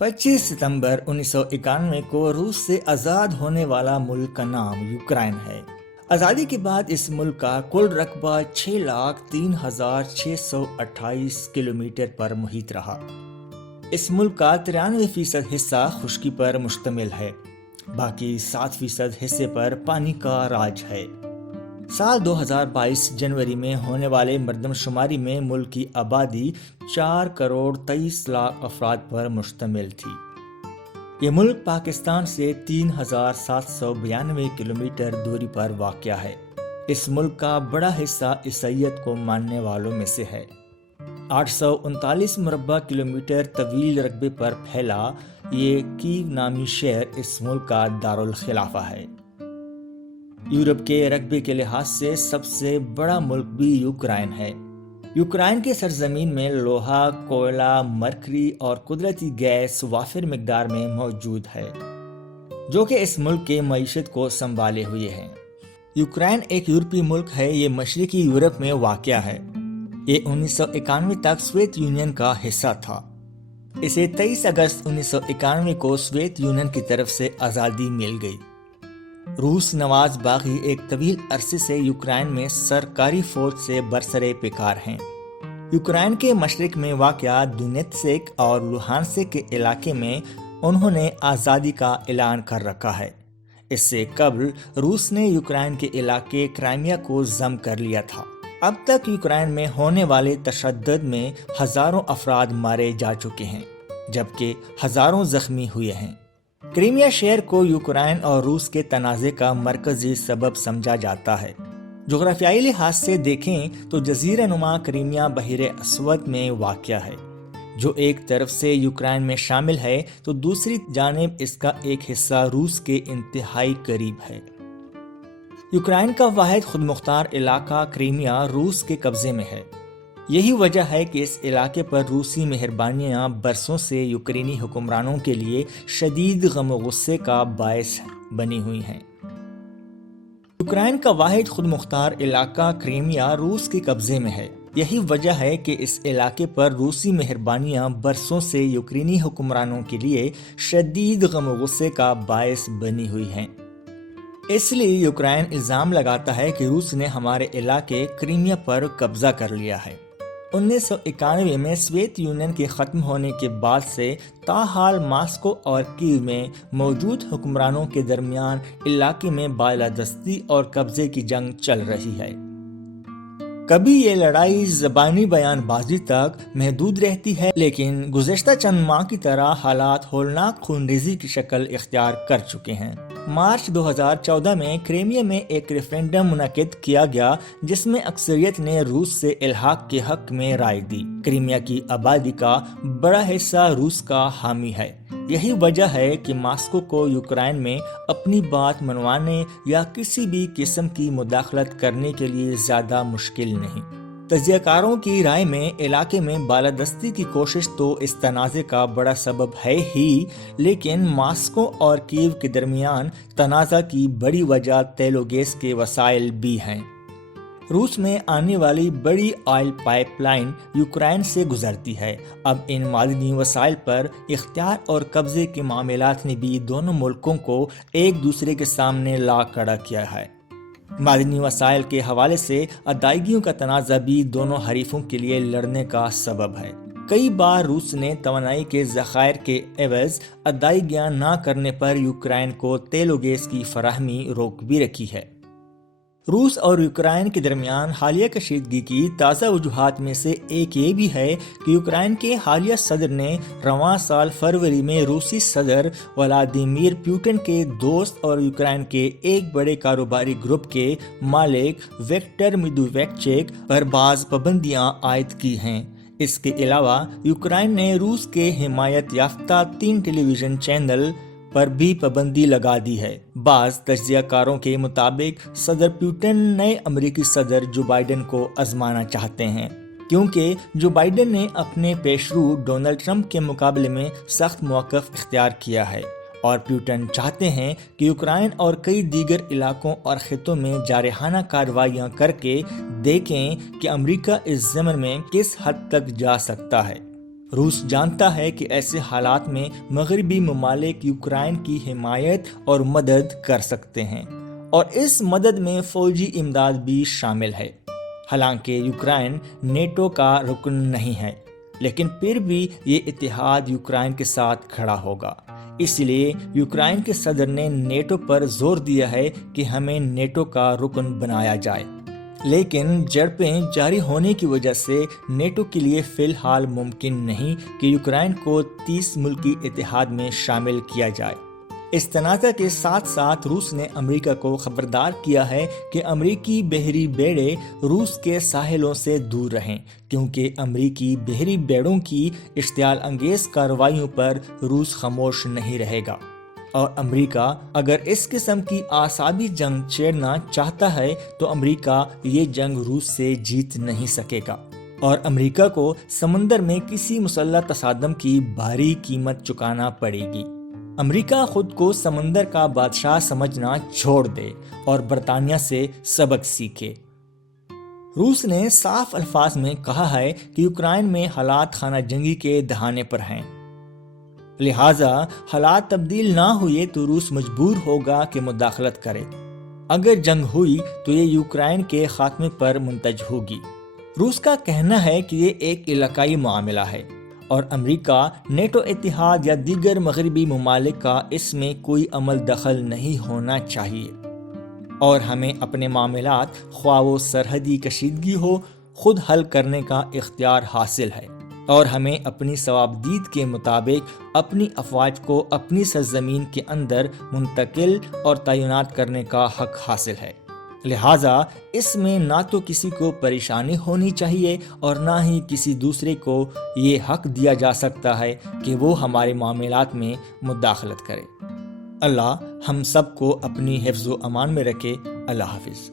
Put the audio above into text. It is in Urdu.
25 ستمبر 1991 کو روس سے آزاد ہونے والا ملک کا نام یوکرائن ہے۔ آزادی کے بعد اس ملک کا کل رقبہ 6,03,628 کلومیٹر پر محیط رہا۔ اس ملک کا 93% حصہ خشکی پر مشتمل ہے، باقی 7% حصے پر پانی کا راج ہے۔ سال 2022 جنوری میں ہونے والے مردم شماری میں ملک کی آبادی 4,23,00,000 افراد پر مشتمل تھی۔ یہ ملک پاکستان سے 3,792 کلومیٹر دوری پر واقع ہے۔ اس ملک کا بڑا حصہ عیسائیت کو ماننے والوں میں سے ہے۔ 839 مربع کلومیٹر طویل رقبے پر پھیلا یہ کیو نامی شہر اس ملک کا دارالخلافہ ہے۔ یورپ کے رقبے کے لحاظ سے سب سے بڑا ملک بھی یوکرائن ہے۔ یوکرائن کے سرزمین میں لوہا، کوئلہ، مرکری اور قدرتی گیس وافر مقدار میں موجود ہے، جو کہ اس ملک کے معیشت کو سنبھالے ہوئے ہیں۔ یوکرائن ایک یورپی ملک ہے۔ یہ مشرقی یورپ میں واقع ہے۔ یہ 1991 تک سوویت یونین کا حصہ تھا۔ اسے 23 اگست 1991 کو سوویت یونین کی طرف سے آزادی مل گئی۔ روس نواز باغی ایک طویل عرصے سے یوکرائن میں سرکاری فوج سے برسرے پیکار ہیں۔ یوکرائن کے مشرق میں واقع دونیتسک اور لوہانسک کے علاقے میں انہوں نے آزادی کا اعلان کر رکھا ہے۔ اس سے قبل روس نے یوکرائن کے علاقے کرائمیا کو ضم کر لیا تھا۔ اب تک یوکرائن میں ہونے والے تشدد میں ہزاروں افراد مارے جا چکے ہیں، جبکہ ہزاروں زخمی ہوئے ہیں۔ کرائمیا شہر کو یوکرائن اور روس کے تنازع کا مرکزی سبب سمجھا جاتا ہے۔ جغرافیائی لحاظ سے دیکھیں تو جزیرہ نما کرائمیا بحر اسود میں واقع ہے، جو ایک طرف سے یوکرائن میں شامل ہے تو دوسری جانب اس کا ایک حصہ روس کے انتہائی قریب ہے۔ یوکرائن کا واحد خود مختار علاقہ کرائمیا روس کے قبضے میں ہے۔ یہی وجہ ہے کہ اس علاقے پر روسی مہربانیاں برسوں سے یوکرینی حکمرانوں کے لیے شدید غم و غصے کا باعث بنی ہوئی ہیں۔ یوکرائن کا واحد خود مختار علاقہ کرائمیا روس کے قبضے میں ہے۔ یہی وجہ ہے کہ اس علاقے پر روسی مہربانیاں برسوں سے یوکرینی حکمرانوں کے لیے شدید غم و غصے کا باعث بنی ہوئی ہیں۔ اس لیے یوکرائن الزام لگاتا ہے کہ روس نے ہمارے علاقے کرائمیا پر قبضہ کر لیا ہے۔ 1991 میں سوویت یونین کے ختم ہونے کے بعد سے تاحال ماسکو اور کیو میں موجود حکمرانوں کے درمیان علاقے میں بالادستی اور قبضے کی جنگ چل رہی ہے۔ کبھی یہ لڑائی زبانی بیان بازی تک محدود رہتی ہے، لیکن گزشتہ چند ماہ کی طرح حالات ہولناک خونریزی کی شکل اختیار کر چکے ہیں۔ مارچ 2014 میں کرائمیا میں ایک ریفرینڈم منعقد کیا گیا جس میں اکثریت نے روس سے الحاق کے حق میں رائے دی۔ کرائمیا کی آبادی کا بڑا حصہ روس کا حامی ہے۔ یہی وجہ ہے کہ ماسکو کو یوکرائن میں اپنی بات منوانے یا کسی بھی قسم کی مداخلت کرنے کے لیے زیادہ مشکل نہیں۔ تجزیہ کاروں کی رائے میں علاقے میں بالادستی کی کوشش تو اس تنازع کا بڑا سبب ہے ہی، لیکن ماسکو اور کیو کے درمیان تنازع کی بڑی وجہ تیل و گیس کے وسائل بھی ہیں۔ روس میں آنے والی بڑی آئل پائپ لائن یوکرائن سے گزرتی ہے۔ اب ان معدنی وسائل پر اختیار اور قبضے کے معاملات نے بھی دونوں ملکوں کو ایک دوسرے کے سامنے لا کھڑا کیا ہے۔ معدنی وسائل کے حوالے سے ادائیگیوں کا تنازع بھی دونوں حریفوں کے لیے لڑنے کا سبب ہے۔ کئی بار روس نے توانائی کے ذخائر کے عوض ادائیگیاں نہ کرنے پر یوکرائن کو تیل و گیس کی فراہمی روک بھی رکھی ہے۔ روس اور یوکرائن کے درمیان حالیہ کشیدگی کی تازہ وجوہات میں سے ایک یہ بھی ہے کہ یوکرائن کے حالیہ صدر نے رواں سال فروری میں روسی صدر ولادیمیر پوٹن کے دوست اور یوکرائن کے ایک بڑے کاروباری گروپ کے مالک وکٹر میڈویڈچیک پر بعض پابندیاں عائد کی ہیں۔ اس کے علاوہ یوکرائن نے روس کے حمایت یافتہ 3 ٹیلی ویژن چینل پر بھی پابندی لگا دی ہے۔ بعض تجزیہ کاروں کے مطابق صدر پوٹن نئے امریکی صدر جو بائیڈن کو آزمانا چاہتے ہیں، کیونکہ جو بائیڈن نے اپنے پیشرو ڈونلڈ ٹرمپ کے مقابلے میں سخت موقف اختیار کیا ہے، اور پیوٹن چاہتے ہیں کہ یوکرائن اور کئی دیگر علاقوں اور خطوں میں جارحانہ کارروائیاں کر کے دیکھیں کہ امریکہ اس ضمن میں کس حد تک جا سکتا ہے۔ روس جانتا ہے کہ ایسے حالات میں مغربی ممالک یوکرائن کی حمایت اور مدد کر سکتے ہیں، اور اس مدد میں فوجی امداد بھی شامل ہے۔ حالانکہ یوکرائن نیٹو کا رکن نہیں ہے، لیکن پھر بھی یہ اتحاد یوکرائن کے ساتھ کھڑا ہوگا۔ اس لیے یوکرائن کے صدر نے نیٹو پر زور دیا ہے کہ ہمیں نیٹو کا رکن بنایا جائے، لیکن جھڑپیں جاری ہونے کی وجہ سے نیٹو کے لیے فی الحال ممکن نہیں کہ یوکرائن کو 30 ملکی اتحاد میں شامل کیا جائے۔ اس تنازع کے ساتھ ساتھ روس نے امریکہ کو خبردار کیا ہے کہ امریکی بحری بیڑے روس کے ساحلوں سے دور رہیں، کیونکہ امریکی بحری بیڑوں کی اشتعال انگیز کارروائیوں پر روس خاموش نہیں رہے گا، اور امریکہ اگر اس قسم کی اعصابی جنگ چھیڑنا چاہتا ہے تو امریکہ یہ جنگ روس سے جیت نہیں سکے گا، اور امریکہ کو سمندر میں کسی مسلح تصادم کی بھاری قیمت چکانا پڑے گی۔ امریکہ خود کو سمندر کا بادشاہ سمجھنا چھوڑ دے اور برطانیہ سے سبق سیکھے۔ روس نے صاف الفاظ میں کہا ہے کہ یوکرائن میں حالات خانہ جنگی کے دہانے پر ہیں، لہٰذا حالات تبدیل نہ ہوئے تو روس مجبور ہوگا کہ مداخلت کرے۔ اگر جنگ ہوئی تو یہ یوکرائن کے خاتمے پر منتج ہوگی۔ روس کا کہنا ہے کہ یہ ایک علاقائی معاملہ ہے، اور امریکہ، نیٹو اتحاد یا دیگر مغربی ممالک کا اس میں کوئی عمل دخل نہیں ہونا چاہیے، اور ہمیں اپنے معاملات، خواہ وہ سرحدی کشیدگی ہو، خود حل کرنے کا اختیار حاصل ہے، اور ہمیں اپنی ثوابدید کے مطابق اپنی افواج کو اپنی سرزمین کے اندر منتقل اور تعینات کرنے کا حق حاصل ہے۔ لہٰذا اس میں نہ تو کسی کو پریشانی ہونی چاہیے اور نہ ہی کسی دوسرے کو یہ حق دیا جا سکتا ہے کہ وہ ہمارے معاملات میں مداخلت کرے۔ اللہ ہم سب کو اپنی حفظ و امان میں رکھے۔ اللہ حافظ۔